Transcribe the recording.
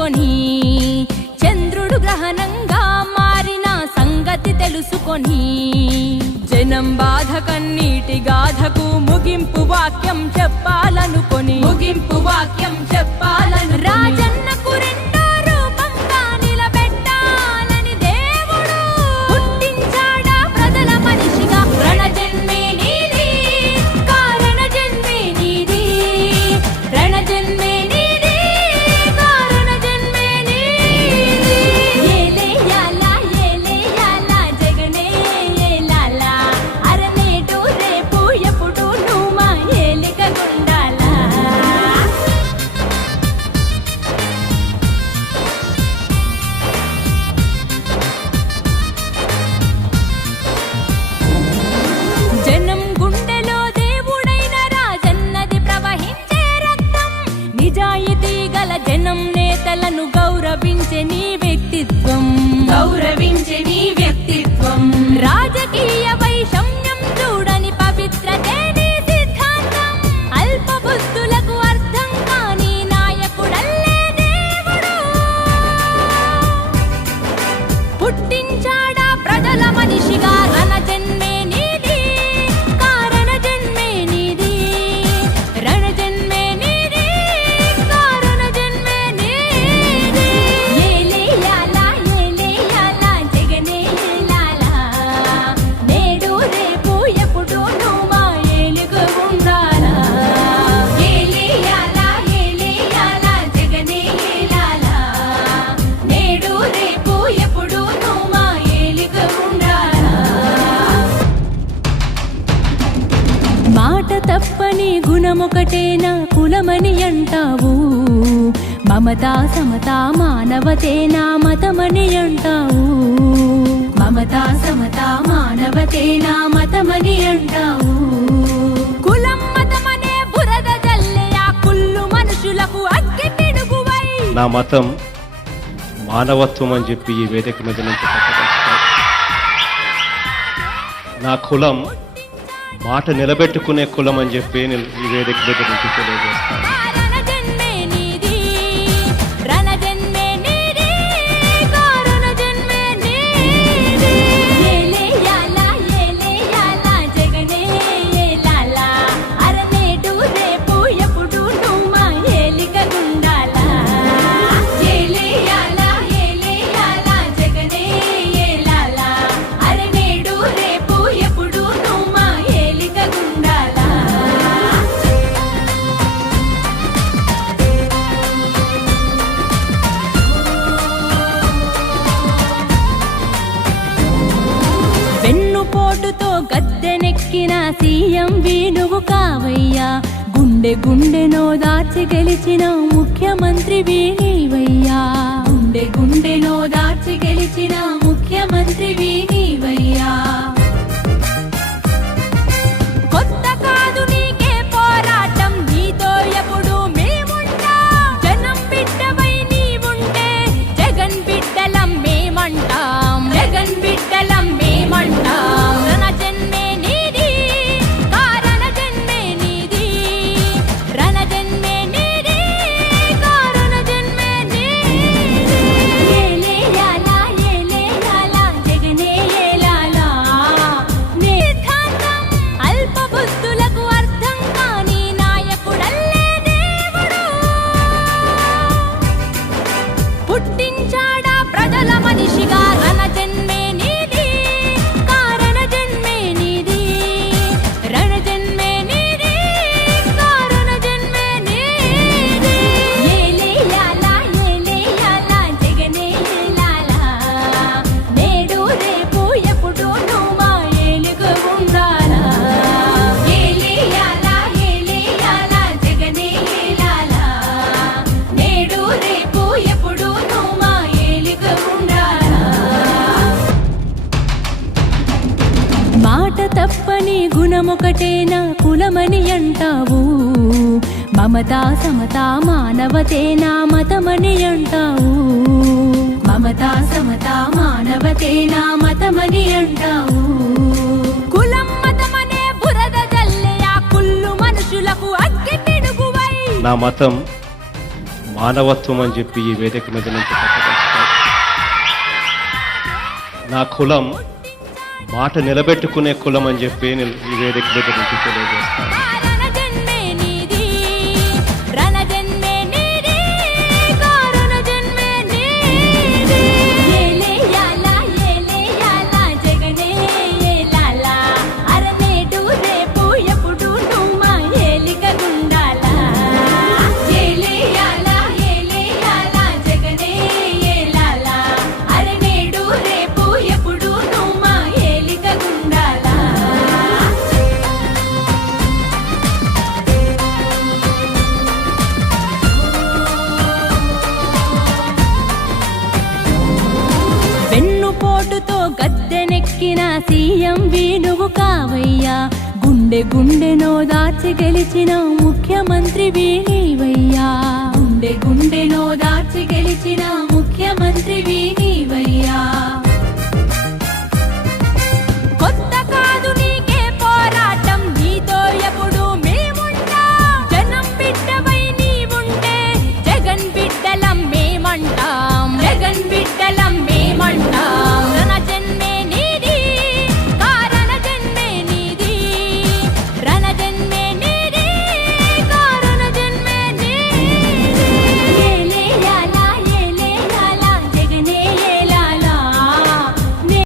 కలుసుకొని చంద్రుడు గ్రహణంగా మారిన సంగతి తెలుసుకొని జనం బాధ కన్నీటి గాథకు ముగింపు వాక్యం చెప్పాలనుకొని రాజన్నకు రెండో రూపంగా నిలబెట్టాలని దేవుడు పుట్టించాడా ప్రజల మనిషిగా. రణజన్మే నీది, కారణ జన్మే నీది, రణజన్మే నీది, కారణ జన్మే నీది. ఏలేయాలా ఏలేయాలా జగనే ఏలాలా, అరనేటు రేపు ఎప్పుడు నువ్వు మా ఏలిక గుండాలా. జనం గుండెలో దేవుడైన రాజన్నది ప్రవహించే రక్తం, నిజాయితీ గల జనం నేతలను గౌరవించే నీ వ్యక్తిత్వం, రాజకీయ వైషమ్యం చూడని పవిత్రతే నీ సిద్ధాంతం. అల్ప బుద్ధులకు అర్థం కాని నాయకుడల్లే దేవుడు పుట్టించాడా ప్రజల మనిషిగా. రణజన్మే నీది, కారణ జన్మే నీది, రణజన్మే నీది, కారణ జన్మే నీది. ఏలేయాలా ఏలేయాలా జగనే ఏలాలా, నేడు రేపు ఎప్పుడు నువ్వు మా ఏలుగ ఉండాలా. ఏలేయాలా ఏలేయాలా జగనే ఏలాలా, నేడు రేపు ఎప్పుడు నువ్వు మా ఏలుగ ఉండాలా. మాట తప్పని గుణమొకటేనా కులమని అంటావు, మమతా సమతా మానవతేనా మతమని అంటావు, మమతా సమతా మానవతేనా మతమని అంటావు. కులం మతమనే బురద జల్లే ఆ కుళ్ళు మనుషులకు అగ్గి పిడుగువై. నా మతం మానవత్వం అని చెప్పి ఈ వేదిక మీద నుంచి ప్రకటిస్తాను. నా కులం మాట నిలబెట్టుకునే కులం అని చెప్పి నేను ఈ వేదిక మీద నుంచి తెలియజేస్తాను. రణజన్మే నీది, రణజన్మే నీది, కారణ జన్మే నీది. ఏలేయాలా ఏలేయాలా జగనే ఏలాలా, అరనేటు రేపు ఎప్పుడు నువ్వు మా ఏలిక గుండాలా. ఏలేయాలా ఏలేయాలా జగనే ఏలాలా, అరనేడు రేపు ఎప్పుడు నువ్వు మా ఏలిక గుండాలా. వెన్నుపోటుతో గద్దెనెక్కిన సీఎం నువ్వు కావయ్యా, గుండె గుండెనో దార్చి గెలిచిన ముఖ్యమంత్రి నీవయ్యా, గుండె గుండెనో దార్చి గెలిచిన ముఖ్యమంత్రి నీవయ్యా. కొత్త కాదు నీకే పోరాటం, నీతో ఎప్పుడు మేముంటాం. జనం బిడ్డవై నీవుంటే జగన్ బిడ్డలం మేమంటాం, జగన్ బిడ్డలం మేమంటాం. రణజన్మే నీది, కారణ జన్మే నీది, రణజన్మే నీది, కారణ జన్మే నీది. ఏలేయాలా ఏలేయాలా జగనే ఏలాలా, నీ సిద్ధాంతం అల్ప బుద్ధులకు అర్థం కాని నాయకుడల్లే దేవుడు పుట్టించాడా ప్రజల మనిషిగా. రణజన్మే నీది, కారణ జన్మే నీది, రణజన్మే నీది, కారణ జన్మే నీది. ఏలేయాలా ఏలేయాలా జగనే ఏలాలా, నేడు రేపు ఎప్పుడు నువ్వు మా ఏలుగ ఉండాలా. ఏలేయాలా ఏలేయాలా జగనే ఏలాలా, నేడు రేపు ఎప్పుడు నువ్వు మా ఏలుగ ఉండాలా. మాట తప్పని గుణమొకటేనా కులమని అంటావు, మమతా సమతా మానవతేనా మతమని అంటావు, మమతా సమతా మానవతేనా మతమని అంటావు. కులం మతమనే బురద జల్లే ఆ కుళ్ళు మనుషులకు అగ్గి పిడుగువై. నా మతం మానవత్వం అని చెప్పి ఈ వేదిక మీద నుంచి చెప్పదలుచుకున్నాను. నా కులం మాట నిలబెట్టుకునే కులం అని చెప్పి నేను ఈ వేదిక మీద నుంచి తెలియజేస్తాను. రణజన్మే నీది, రణజన్మే నీది, కారణజన్మే నీది. ఏలేయాలా, ఏలేయాలా, జగనే ఏలాలా. అరనేటు రేపు ఎప్పుడు నువ్వు మా ఏలికగుండాలా. ఏలేయాలా, ఏలేయాలా, జగనే ఏలాలా. అరనేడు రేపు ఎప్పుడు నువ్వు మా ఏలికగుండాలా. వెన్నుపోటుతో గద్దెనెక్కిన సీఎం నువ్వు కావయ్యా. గుండె గుండెనో దాచి గెలిచిన ముఖ్యమంత్రి నీవయ్యా. గుండె గుండెనో దాచి గెలిచిన ముఖ్యమంత్రి